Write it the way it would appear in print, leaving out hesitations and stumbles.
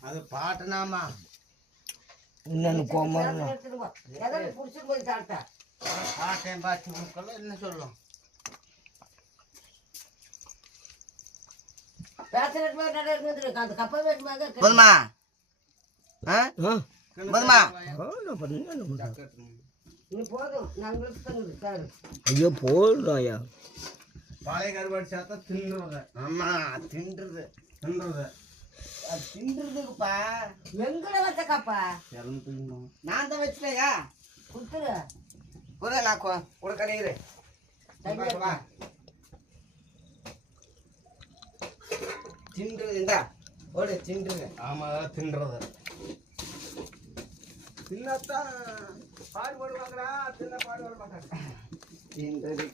அது பாட்டுனாமா இன்னொன்று கோமா பிடிச்சிட்டு போய் சாப்பிட்டா பாட்டேன் பாட்டு முக்கல என்ன சொல்லும் அந்த கப்பை வேணுமாக போதுமா போதுமா நீ போதும் நாங்களுக்கு தங்குது ஐயோ போதும் ஐயா பழைய கருவாடு சேர்த்தா தின்றுறது ஆமா தின்றுறது அது தின்றுறதுக்குப்பா எங்கட வச்ச கப்பா நான் தான் வச்சுட்டேயா கொடுத்துரு குறை நான் கொடுக்கறேன் தின்றுறது இந்தா ஓடு தின்றுது ஆமா அதெல்லாம் தின்றுறது தின்னத்தான் பாடுபடுவாங்கடா தின்ன பாடுபட மாட்டாங்க தின்றது